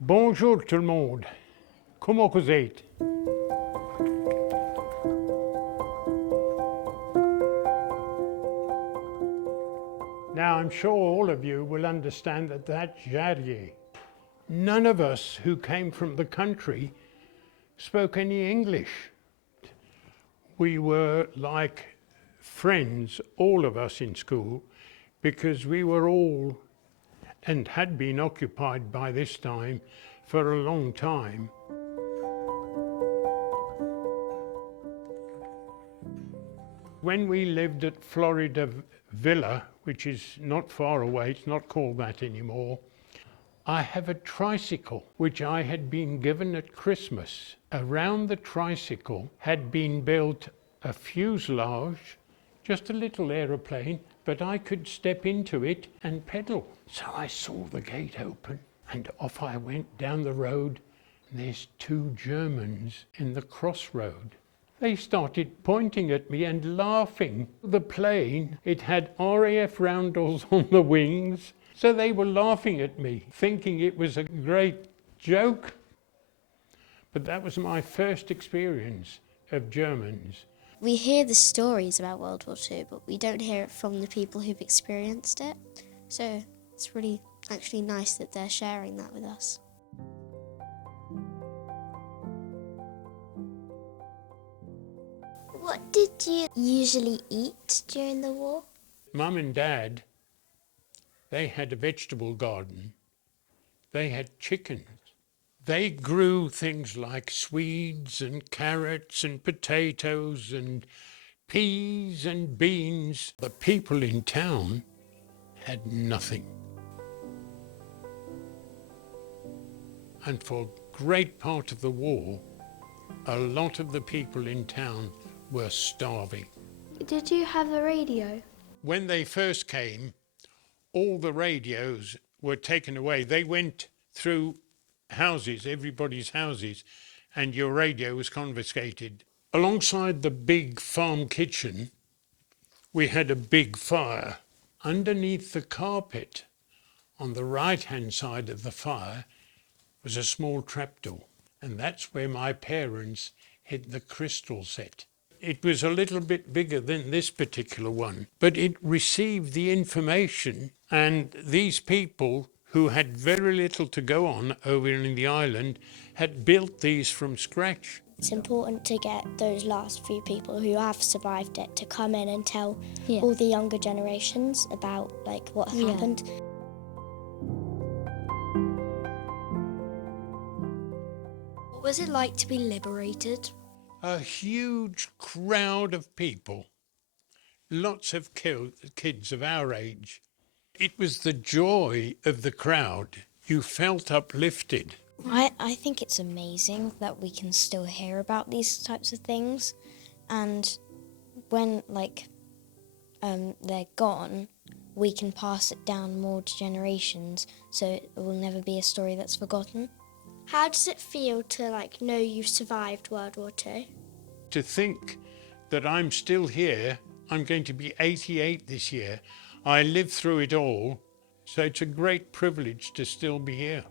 Bonjour tout le monde. Comment vous êtes? Now I'm sure all of you will understand that that's Jarrier. None of us who came from the country spoke any English. We were like friends, all of us in school, because we were all and had been occupied by this time for a long time. When we lived at Florida Villa, which is not far away, it's not called that anymore, I have a tricycle which I had been given at Christmas. Around the tricycle had been built a fuselage, just a little aeroplane, but I could step into it and pedal. So I saw the gate open and off I went down the road. There's two Germans in the crossroad. They started pointing at me and laughing. The plane, it had RAF roundels on the wings, so they were laughing at me, thinking it was a great joke. But that was my first experience of Germans. We hear the stories about World War II, but we don't hear it from the people who've experienced it. So it's really actually nice that they're sharing that with us. What did you usually eat during the war? Mum and Dad, they had a vegetable garden. They had chickens. They grew things like swedes and carrots and potatoes and peas and beans. The people in town had nothing. And for a great part of the war, a lot of the people in town were starving. Did you have a radio? When they first came, all the radios were taken away. They went through houses, everybody's houses, and your radio was confiscated. Alongside the big farm kitchen, we had a big fire. Underneath the carpet, on the right-hand side of the fire, was a small trapdoor, and that's where my parents hid the crystal set. It was a little bit bigger than this particular one, but it received the information, and these people who had very little to go on over in the island had built these from scratch. It's important to get those last few people who have survived it to come in and tell all the younger generations about what happened. What was it like to be liberated? A huge crowd of people, lots of kids of our age. It was the joy of the crowd. You felt uplifted. I think it's amazing that we can still hear about these types of things, and when they're gone, we can pass it down more to generations, so it will never be a story that's forgotten. How does it feel to know you've survived World War II? To think that I'm still here, I'm going to be 88 this year. I lived through it all, so it's a great privilege to still be here.